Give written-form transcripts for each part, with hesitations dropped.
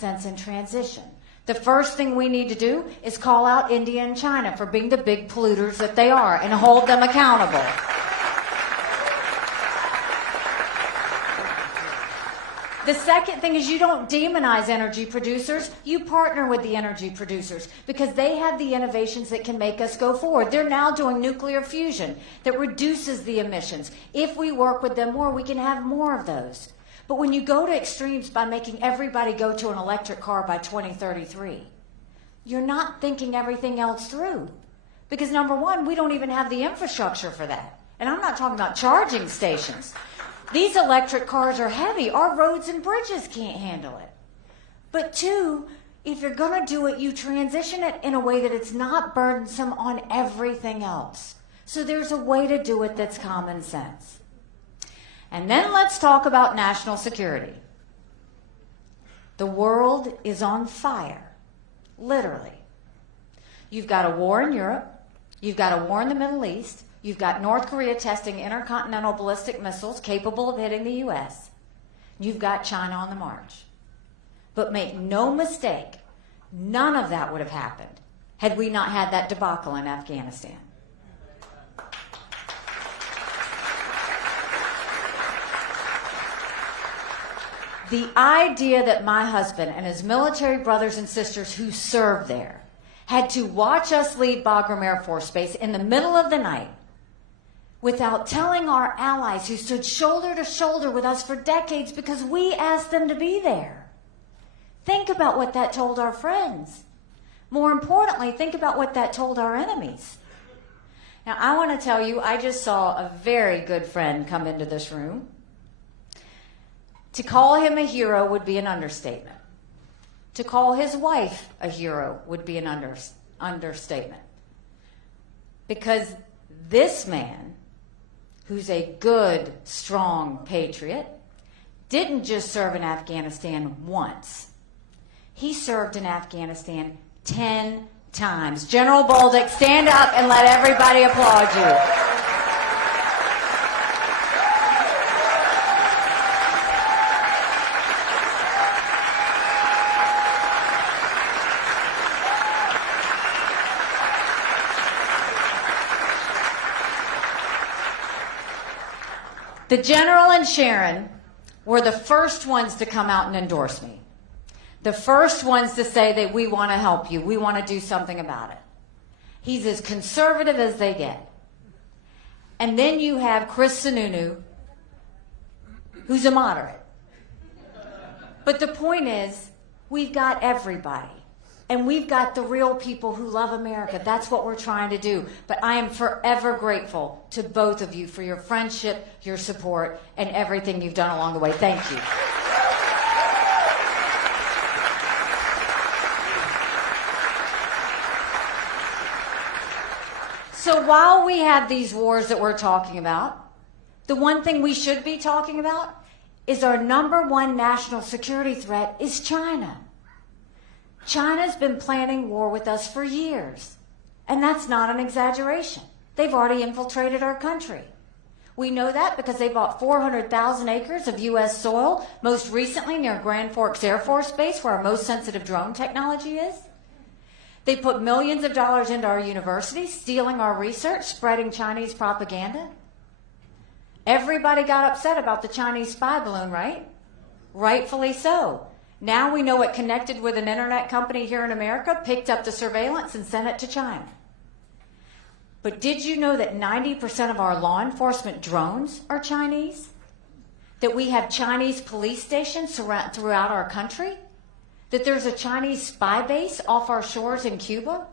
sense in transition. The first thing we need to do is call out India and China for being the big polluters that they are and hold them accountable. The second thing is you don't demonize energy producers, you partner with the energy producers because they have the innovations that can make us go forward. They're now doing nuclear fusion that reduces the emissions. If we work with them more, we can have more of those. But when you go to extremes by making everybody go to an electric car by 2033, you're not thinking everything else through. Because number one, we don't even have the infrastructure for that. And I'm not talking about charging stations. These electric cars are heavy. Our roads and bridges can't handle it. But two, if you're going to do it, you transition it in a way that it's not burdensome on everything else. So there's a way to do it that's common sense. And then let's talk about national security. The world is on fire, literally. You've got a war in Europe. You've got a war in the Middle East. You've got North Korea testing intercontinental ballistic missiles capable of hitting the U.S. You've got China on the march. But make no mistake, none of that would have happened had we not had that debacle in Afghanistan. The idea that my husband and his military brothers and sisters who served there had to watch us leave Bagram Air Force Base in the middle of the night without telling our allies who stood shoulder to shoulder with us for decades because we asked them to be there. Think about what that told our friends. More importantly, think about what that told our enemies. Now, I want to tell you, I just saw a very good friend come into this room. To call him a hero would be an understatement. To call his wife a hero would be an understatement. Because this man, who's a good, strong patriot, didn't just serve in Afghanistan once. He served in Afghanistan 10 times. General Bolduc, stand up and let everybody applaud you. The General and Sharon were the first ones to come out and endorse me. The first ones to say that we want to help you. We want to do something about it. He's as conservative as they get. And then you have Chris Sununu, who's a moderate. But the point is, we've got everybody. And we've got the real people who love America. That's what we're trying to do. But I am forever grateful to both of you for your friendship, your support, and everything you've done along the way. Thank you. So while we have these wars that we're talking about, the one thing we should be talking about is our number one national security threat is China. China's been planning war with us for years, and that's not an exaggeration. They've already infiltrated our country. We know that because they bought 400,000 acres of U.S. soil, most recently near Grand Forks Air Force Base, where our most sensitive drone technology is. They put millions of dollars into our universities, stealing our research, spreading Chinese propaganda. Everybody got upset about the Chinese spy balloon, right? Rightfully so. Now we know it connected with an internet company here in America, picked up the surveillance and sent it to China. But did you know that 90% of our law enforcement drones are Chinese? That we have Chinese police stations throughout our country? That there's a Chinese spy base off our shores in Cuba?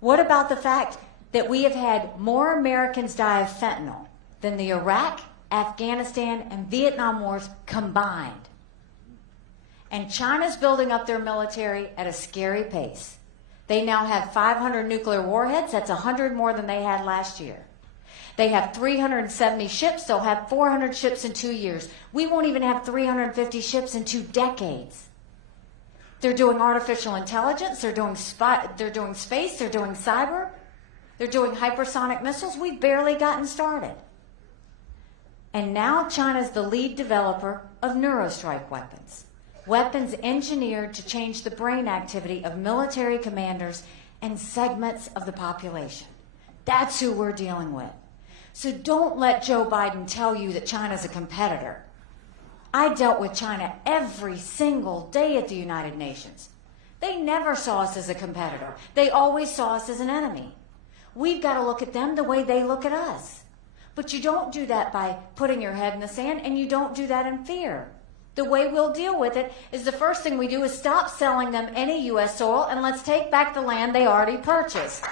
What about the fact that we have had more Americans die of fentanyl than the Iraq, Afghanistan, and Vietnam wars combined? And China's building up their military at a scary pace. They now have 500 nuclear warheads. That's 100 more than they had last year. They have 370 ships. They'll have 400 ships in 2 years. We won't even have 350 ships in 2 decades. They're doing artificial intelligence. They're doing space. They're doing cyber. They're doing hypersonic missiles. We've barely gotten started. And now China's the lead developer of neurostrike weapons. weapons engineered to change the brain activity of military commanders and segments of the population. That's who we're dealing with. So don't let Joe Biden tell you that China's a competitor. I dealt with China every single day at the United Nations. They never saw us as a competitor. They always saw us as an enemy. We've got to look at them the way they look at us. But you don't do that by putting your head in the sand, and you don't do that in fear. The way we'll deal with it is the first thing we do is stop selling them any U.S. soil, and let's take back the land they already purchased.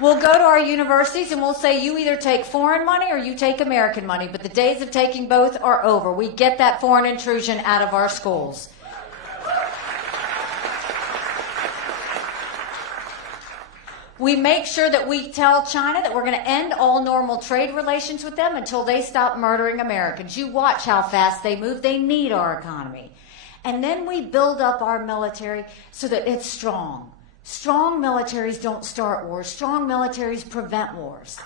We'll go to our universities and we'll say, you either take foreign money or you take American money, but the days of taking both are over. We get that foreign intrusion out of our schools. We make sure that we tell China that we're going to end all normal trade relations with them until they stop murdering Americans. You watch how fast they move. They need our economy. And then we build up our military so that it's strong. Strong militaries don't start wars. Strong militaries prevent wars.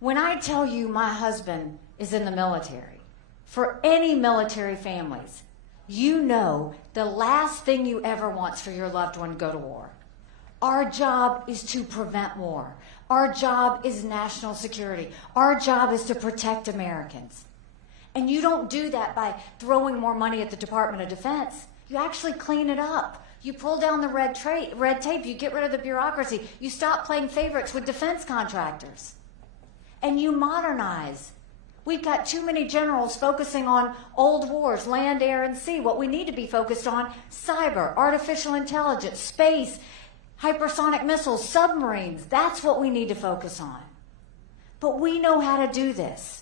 When I tell you my husband is in the military, for any military families, you know the last thing you ever want is for your loved one to go to war. Our job is to prevent war. Our job is national security. Our job is to protect Americans. And you don't do that by throwing more money at the Department of Defense. You actually clean it up. You pull down the red tape. You get rid of the bureaucracy. You stop playing favorites with defense contractors. And you modernize. We've got too many generals focusing on old wars, land, air, and sea. What we need to be focused on, cyber, artificial intelligence, space, hypersonic missiles, submarines. That's what we need to focus on. But we know how to do this.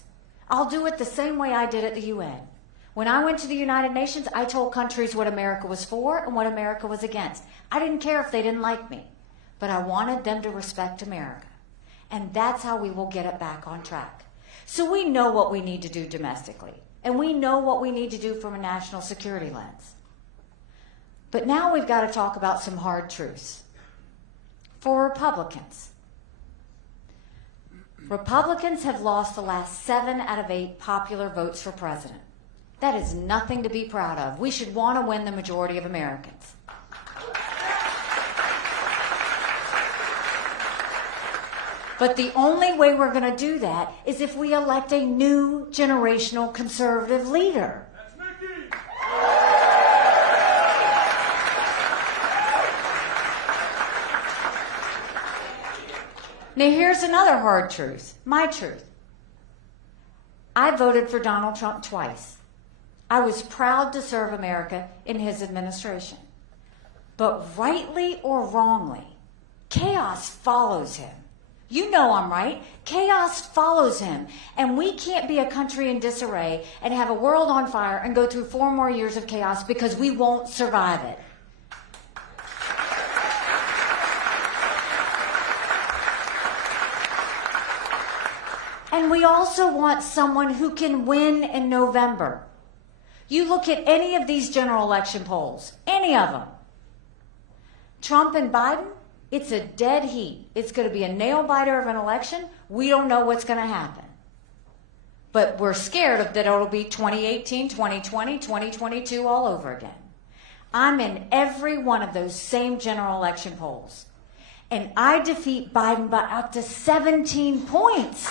I'll do it the same way I did at the UN. When I went to the United Nations, I told countries what America was for and what America was against. I didn't care if they didn't like me, but I wanted them to respect America. And that's how we will get it back on track. So we know what we need to do domestically, and we know what we need to do from a national security lens. But now we've got to talk about some hard truths. For Republicans, Republicans have lost the last 7 out of 8 popular votes for president. That is nothing to be proud of. We should want to win the majority of Americans. But the only way we're going to do that is if we elect a new generational conservative leader. That's Nikki! Now here's another hard truth, my truth. I voted for Donald Trump twice. I was proud to serve America in his administration. But rightly or wrongly, chaos follows him. You know I'm right. Chaos follows him. And we can't be a country in disarray and have a world on fire and go through 4 more years of chaos because we won't survive it. And we also want someone who can win in November. You look at any of these general election polls, any of them. Trump and Biden, it's a dead heat. It's going to be a nail-biter of an election. We don't know what's going to happen. But we're scared that it'll be 2018, 2020, 2022 all over again. I'm in every one of those same general election polls. And I defeat Biden by up to 17 points.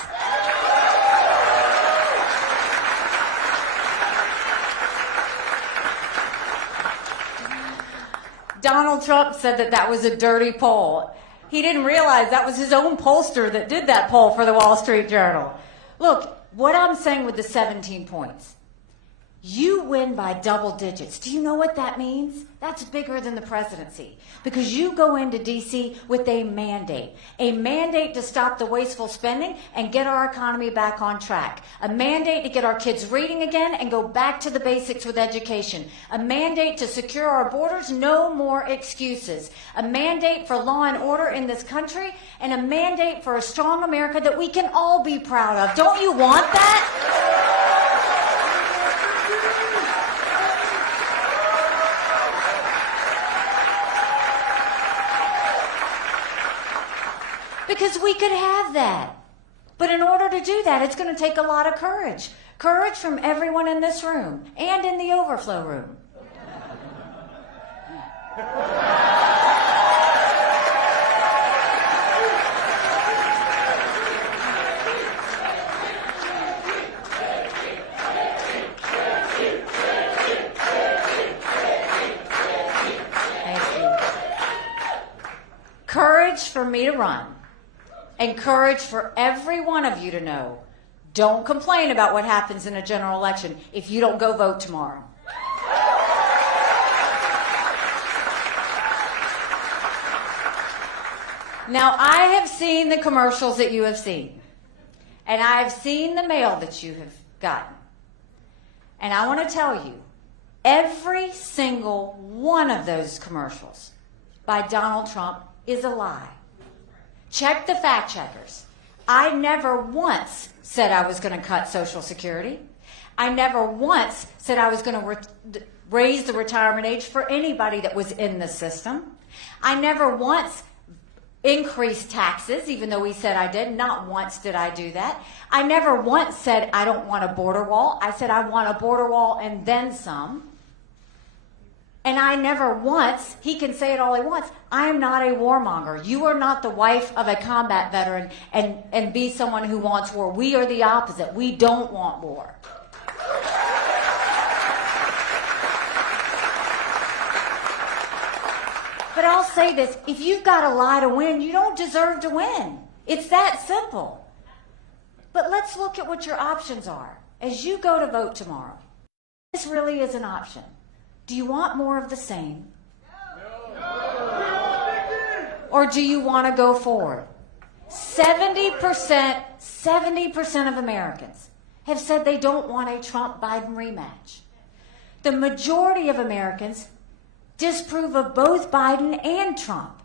Donald Trump said that that was a dirty poll. He didn't realize that was his own pollster that did that poll for the Wall Street Journal. Look, what I'm saying with the 17 points, you win by double digits. Do you know what that means? That's bigger than the presidency because you go into D.C. with a mandate to stop the wasteful spending and get our economy back on track, a mandate to get our kids reading again and go back to the basics with education, a mandate to secure our borders, no more excuses, a mandate for law and order in this country, and a mandate for a strong America that we can all be proud of. Don't you want that? Because we could have that. But in order to do that, it's going to take a lot of courage. Courage from everyone in this room and in the overflow room. Courage for me to run, and courage for every one of you to know, don't complain about what happens in a general election if you don't go vote tomorrow. Now, I have seen the commercials that you have seen, and I have seen the mail that you have gotten. And I want to tell you, every single one of those commercials by Donald Trump is a lie. Check the fact checkers. I never once said I was going to cut Social Security. I never once said I was going to raise the retirement age for anybody that was in the system. I never once increased taxes, even though he said I did. Not once did I do that. I never once said I don't want a border wall. I said I want a border wall and then some. And I never once, he can say it all he wants, I am not a warmonger. You are not the wife of a combat veteran and be someone who wants war. We are the opposite. We don't want war. But I'll say this, if you've got to lie to win, you don't deserve to win. It's that simple. But let's look at what your options are. As you go to vote tomorrow, this really is an option. Do you want more of the same? Or do you want to go forward? 70% of Americans have said they don't want a Trump-Biden rematch. The majority of Americans disapprove of both Biden and Trump.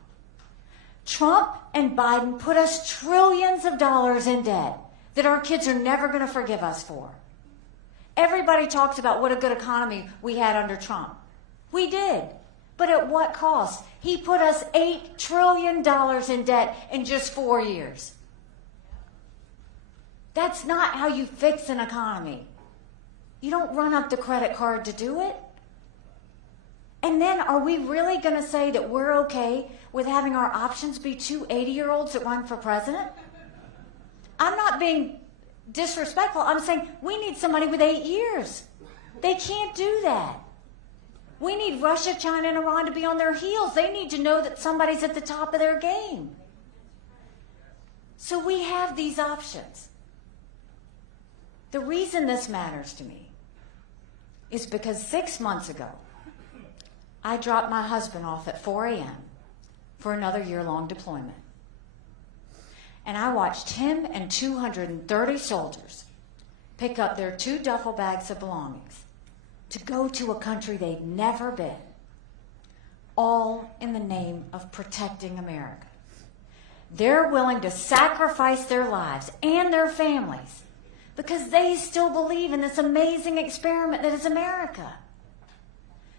Trump and Biden put us trillions of dollars in debt that our kids are never going to forgive us for. Everybody talks about what a good economy we had under Trump. We did. But at what cost? He put us $8 trillion in debt in just 4 years. That's not how you fix an economy. You don't run up the credit card to do it. And then are we really going to say that we're okay with having our options be two 80-year-olds that run for president? I'm not being disrespectful. I'm saying we need somebody with 8 years. They can't do that. We need Russia, China, and Iran to be on their heels. They need to know that somebody's at the top of their game. So we have these options. The reason this matters to me is because 6 months ago, I dropped my husband off at 4 a.m. for another year-long deployment. And I watched him and 230 soldiers pick up their 2 duffel bags of belongings to go to a country they'd never been, all in the name of protecting America. They're willing to sacrifice their lives and their families because they still believe in this amazing experiment that is America.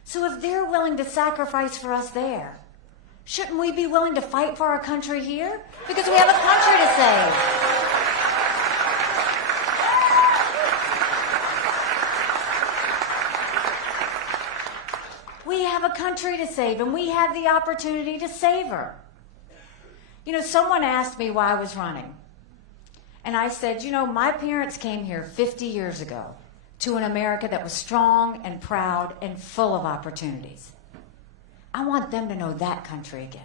So if they're willing to sacrifice for us there, shouldn't we be willing to fight for our country here? Because we have a country to save. We have a country to save, and we have the opportunity to save her. You know, someone asked me why I was running. And I said, you know, my parents came here 50 years ago to an America that was strong and proud and full of opportunities. I want them to know that country again.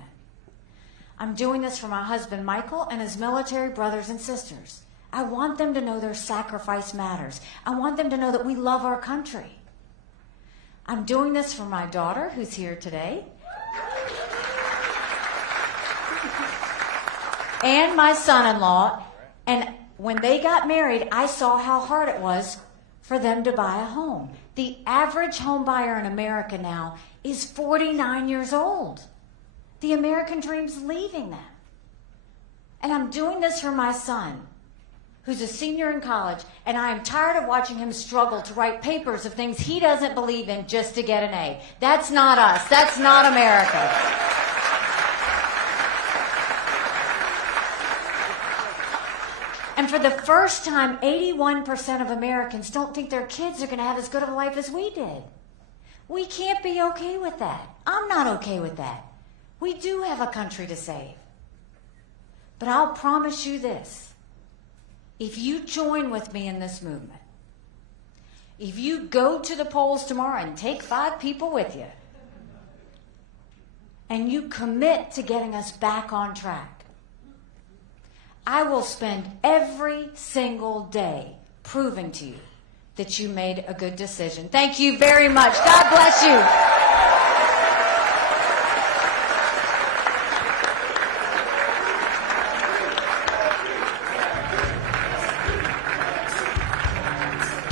I'm doing this for my husband, Michael, and his military brothers and sisters. I want them to know their sacrifice matters. I want them to know that we love our country. I'm doing this for my daughter, who's here today, and my son-in-law. And when they got married, I saw how hard it was for them to buy a home. The average home buyer in America now is 49 years old. The American dream's leaving them. And I'm doing this for my son, who's a senior in college, and I am tired of watching him struggle to write papers of things he doesn't believe in just to get an A. That's not us. That's not America. And for the first time, 81% of Americans don't think their kids are going to have as good of a life as we did. We can't be okay with that. I'm not okay with that. We do have a country to save. But I'll promise you this. If you join with me in this movement, if you go to the polls tomorrow and take 5 people with you, and you commit to getting us back on track, I will spend every single day proving to you that you made a good decision. Thank you very much. God bless you.